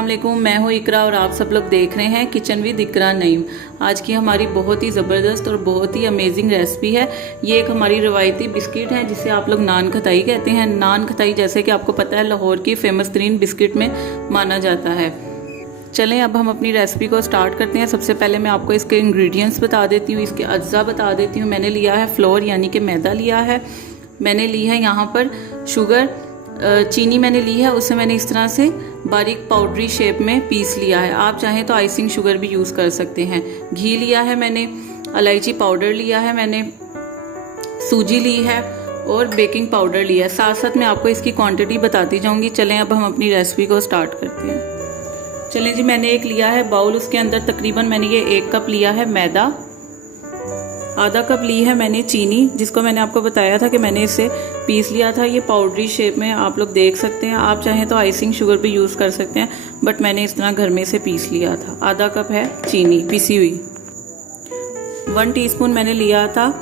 अस्सलाम वालेकुम, मैं हूँ इकरा और आप सब लोग देख रहे हैं किचन विद इकरा नईम। आज की हमारी बहुत ही ज़बरदस्त और बहुत ही अमेजिंग रेसिपी है। ये एक हमारी रवायती बिस्किट है जिसे आप लोग नान खताई कहते हैं। नान खताई जैसे कि आपको पता है लाहौर की फेमस तरीन बिस्किट में माना जाता है। चलें अब हम अपनी रेसिपी को स्टार्ट करते हैं। सबसे पहले मैं आपको इसके इंग्रेडिएंट्स बता देती हूँ, इसके अज्जा बता देती हूँ। मैंने लिया है फ्लोर यानी कि मैदा लिया है। मैंने ली है यहाँ पर शुगर, चीनी मैंने ली है, उसे मैंने इस तरह से बारीक पाउडरी शेप में पीस लिया है। आप चाहें तो आइसिंग शुगर भी यूज़ कर सकते हैं। घी लिया है मैंने, इलायची पाउडर लिया है मैंने, सूजी ली है और बेकिंग पाउडर लिया है। साथ साथ मैं आपको इसकी क्वांटिटी बताती जाऊंगी। चलें अब हम अपनी रेसिपी को स्टार्ट करते हैं। चलें जी, मैंने एक लिया है बाउल, उसके अंदर तकरीबन मैंने ये 1 कप लिया है मैदा, आधा कप ली है मैंने चीनी, जिसको मैंने आपको बताया था कि मैंने इसे पीस लिया था। ये पाउडरी शेप में आप लोग देख सकते हैं। आप चाहें तो आइसिंग शुगर भी यूज़ कर सकते हैं, बट मैंने इस तरह घर में से पीस लिया था। आधा कप है चीनी पिसी हुई। 1 टीस्पून मैंने लिया था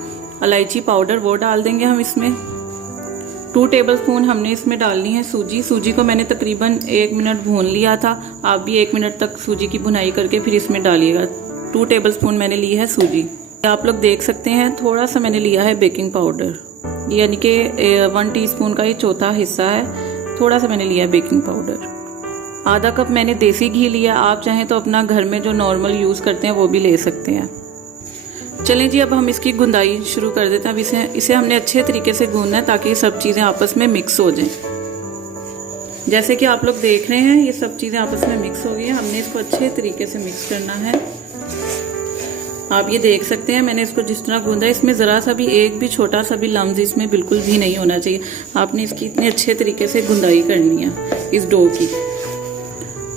इलायची पाउडर, वो डाल देंगे हम इसमें। 2 टेबलस्पून हमने इसमें डालनी है सूजी। सूजी को मैंने तकरीबन 1 मिनट भून लिया था। आप भी 1 मिनट तक सूजी की भुनाई करके फिर इसमें डालिएगा। 2 टेबलस्पून मैंने ली है सूजी। आप लोग देख सकते हैं थोड़ा सा मैंने लिया है बेकिंग पाउडर, यानी कि 1 टीस्पून का ये चौथा हिस्सा है। थोड़ा सा मैंने लिया है बेकिंग पाउडर। आधा कप मैंने देसी घी लिया। आप चाहें तो अपना घर में जो नॉर्मल यूज़ करते हैं वो भी ले सकते हैं। चलें जी, अब हम इसकी गुंदाई शुरू कर देते हैं। अब इसे हमने अच्छे तरीके से गूंदना है ताकि सब चीज़ें आपस में मिक्स हो जाएं। जैसे कि आप लोग देख रहे हैं ये सब चीज़ें आपस में मिक्स हो गई हैं। हमने इसको अच्छे तरीके से मिक्स करना है। आप ये देख सकते हैं मैंने इसको जिस तरह गूंदा, इसमें ज़रा सा भी एक भी छोटा सा भी लम्स इसमें बिल्कुल भी नहीं होना चाहिए। आपने इसकी इतने अच्छे तरीके से गुंदाई करनी है इस डो की।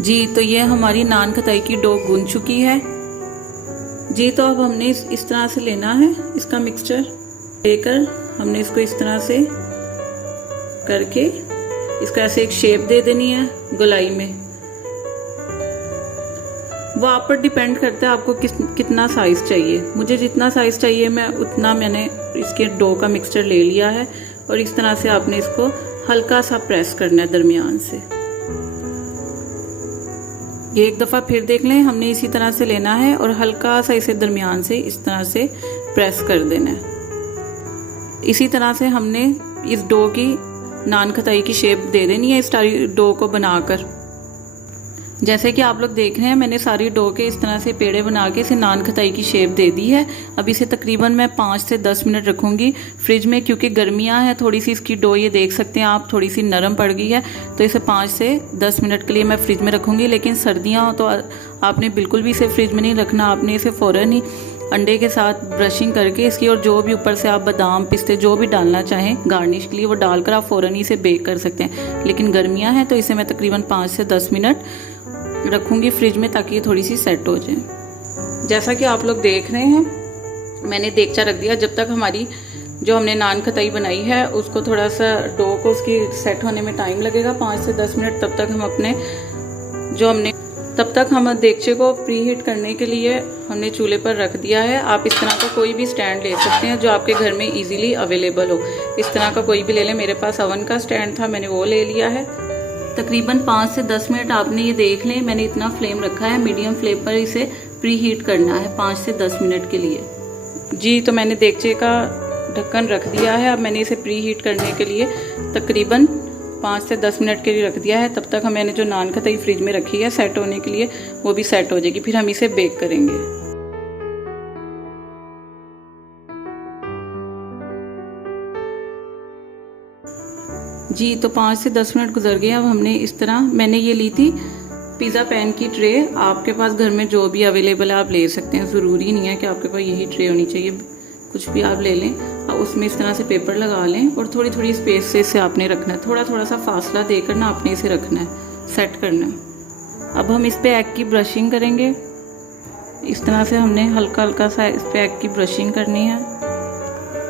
जी तो ये हमारी नान खताई की डो गूंद चुकी है जी। तो अब हमने इस तरह से लेना है इसका मिक्सचर लेकर, हमने इसको इस तरह से करके इसका ऐसे एक शेप दे देनी है गोलाई में। वो आप पर डिपेंड करता है आपको कितना साइज़ चाहिए। मुझे जितना साइज़ चाहिए मैं उतना मैंने इसके डो का मिक्सचर ले लिया है। और इस तरह से आपने इसको हल्का सा प्रेस करना है दरमियान से। ये एक दफ़ा फिर देख लें, हमने इसी तरह से लेना है और हल्का सा इसे दरमियान से इस तरह से प्रेस कर देना है। इसी तरह से हमने इस डो की नान खताई की शेप दे देनी है इस सारी डो को बनाकर। जैसे कि आप लोग देख रहे हैं मैंने सारी डो के इस तरह से पेड़े बना के इसे नान खताई की शेप दे दी है। अब इसे तकरीबन मैं 5 से 10 मिनट रखूंगी फ्रिज में, क्योंकि गर्मियां हैं थोड़ी सी इसकी डो, ये देख सकते हैं आप, थोड़ी सी नरम पड़ गई है। तो इसे 5 से 10 मिनट के लिए मैं फ्रिज में रखूंगी। लेकिन सर्दियाँ हो तो आपने बिल्कुल भी इसे फ्रिज में नहीं रखना। आपने इसे फ़ौरन ही अंडे के साथ ब्रशिंग करके इसकी, और जो भी ऊपर से आप बादाम पिस्ते जो भी डालना चाहें गार्निश के लिए वो डालकर आप फ़ौरन ही इसे बेक कर सकते हैं। लेकिन गर्मियाँ हैं तो इसे मैं तकरीबन 5 से 10 मिनट रखूंगी फ्रिज में ताकि ये थोड़ी सी सेट हो जाए। जैसा कि आप लोग देख रहे हैं मैंने देगचा रख दिया। जब तक हमारी जो हमने नान खताई बनाई है उसको थोड़ा सा डो को उसकी सेट होने में टाइम लगेगा 5 से 10 मिनट। तब तक हम देगचे को प्री हीट करने के लिए हमने चूल्हे पर रख दिया है। आप इस तरह का कोई भी स्टैंड ले सकते हैं जो आपके घर में इजीली अवेलेबल हो। इस तरह का कोई भी ले लें। मेरे पास ओवन का स्टैंड था, मैंने वो ले लिया है। तकरीबन 5 से 10 मिनट आपने ये देख लें, मैंने इतना फ्लेम रखा है, मीडियम फ्लेम पर इसे प्री हीट करना है 5 से 10 मिनट के लिए जी। तो मैंने देगचे का ढक्कन रख दिया है। अब मैंने इसे प्री हीट करने के लिए तकरीबन 5 से 10 मिनट के लिए रख दिया है। तब तक मैंने जो नान खताई फ्रिज में रखी है सेट होने के लिए, वो भी सेट हो जाएगी। फिर हम इसे बेक करेंगे जी। तो 5 से 10 मिनट गुजर गए। अब हमने इस तरह, मैंने ये ली थी पिज़्ज़ा पैन की ट्रे। आपके पास घर में जो भी अवेलेबल है आप ले सकते हैं, ज़रूरी नहीं है कि आपके पास यही ट्रे होनी चाहिए, कुछ भी आप ले लें। अब उसमें इस तरह से पेपर लगा लें और थोड़ी थोड़ी स्पेस से इसे आपने रखना है, थोड़ा थोड़ा सा फासला देकर ना आपने इसे रखना है, सेट करना है। अब हम इस पर एग की ब्रशिंग करेंगे। इस तरह से हमने हल्का हल्का सा इस पर एग की ब्रशिंग करनी है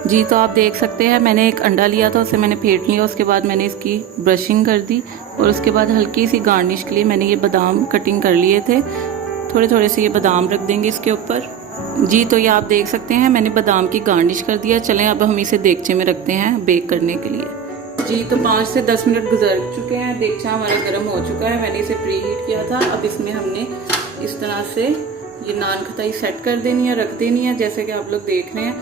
जी। तो आप देख सकते हैं मैंने एक अंडा लिया था, उसे मैंने फेंट लिया, उसके बाद मैंने इसकी ब्रशिंग कर दी। और उसके बाद हल्की सी गार्निश के लिए मैंने ये बादाम कटिंग कर लिए थे, थोड़े थोड़े से ये बादाम रख देंगे इसके ऊपर जी। तो ये आप देख सकते हैं मैंने बादाम की गार्निश कर दिया। चलें अब हम इसे देगचे में रखते हैं बेक करने के लिए जी तो 5 से 10 मिनट गुजर चुके हैं। देगचा हमारा गर्म हो चुका है, मैंने इसे प्री हीट किया था। अब इसमें हमने इस तरह से ये नान खताई सेट कर देनी है, रख देनी है, जैसे कि आप लोग देख रहे हैं।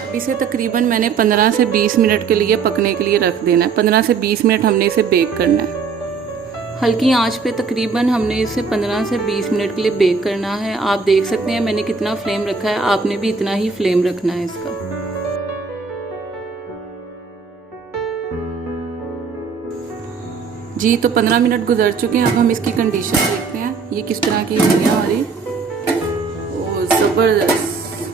अब इसे तकरीबन मैंने 15 से 20 मिनट के लिए पकने के लिए रख देना है। 15 से 20 मिनट हमने इसे बेक करना है। हल्की आंच पे तकरीबन हमने इसे 15 से 20 मिनट के लिए बेक करना है। आप देख सकते हैं मैंने कितना फ्लेम रखा है, आपने भी इतना ही फ्लेम रखना है इसका। जी तो 15 मिनट गुजर चुके हैं। अब हम इसकी कंडीशन देखते हैं, ये किस तरह की हुई है हमारी। ओ ज़बरदस्त,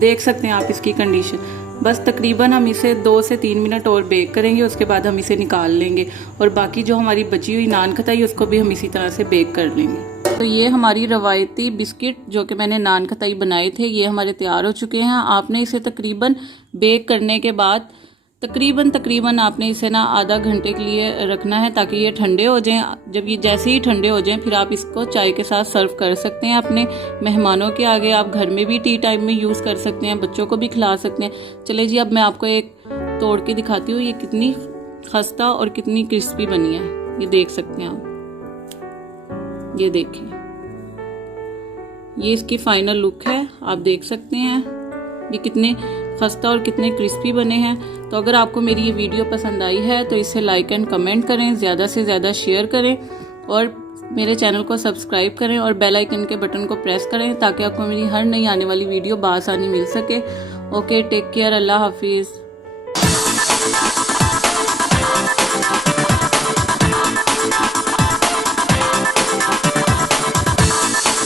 देख सकते हैं आप इसकी कंडीशन। बस तकरीबन हम इसे 2 से 3 मिनट और बेक करेंगे, उसके बाद हम इसे निकाल लेंगे और बाकी जो हमारी बची हुई नान खताई उसको भी हम इसी तरह से बेक कर लेंगे। तो ये हमारी रवायती बिस्किट जो कि मैंने नान खताई बनाए थे, ये हमारे तैयार हो चुके हैं। आपने इसे तकरीबन बेक करने के बाद तकरीबन आपने इसे ना आधा घंटे के लिए रखना है ताकि ये ठंडे हो जाएं। जब ये जैसे ही ठंडे हो जाएं फिर आप इसको चाय के साथ सर्व कर सकते हैं अपने मेहमानों के आगे। आप घर में भी टी टाइम में यूज़ कर सकते हैं, बच्चों को भी खिला सकते हैं। चले जी अब मैं आपको एक तोड़ के दिखाती हूँ ये कितनी खस्ता और कितनी क्रिस्पी बनी है। ये देख सकते हैं आप, ये देखिए, ये इसकी फाइनल लुक है। आप देख सकते हैं ये कितने खस्ता और कितने क्रिस्पी बने हैं। तो अगर आपको मेरी ये वीडियो पसंद आई है तो इसे लाइक एंड कमेंट करें, ज़्यादा से ज़्यादा शेयर करें और मेरे चैनल को सब्सक्राइब करें और बेल आइकन के बटन को प्रेस करें ताकि आपको मेरी हर नई आने वाली वीडियो बआसानी मिल सके। ओके, टेक केयर, अल्लाह हाफिज़।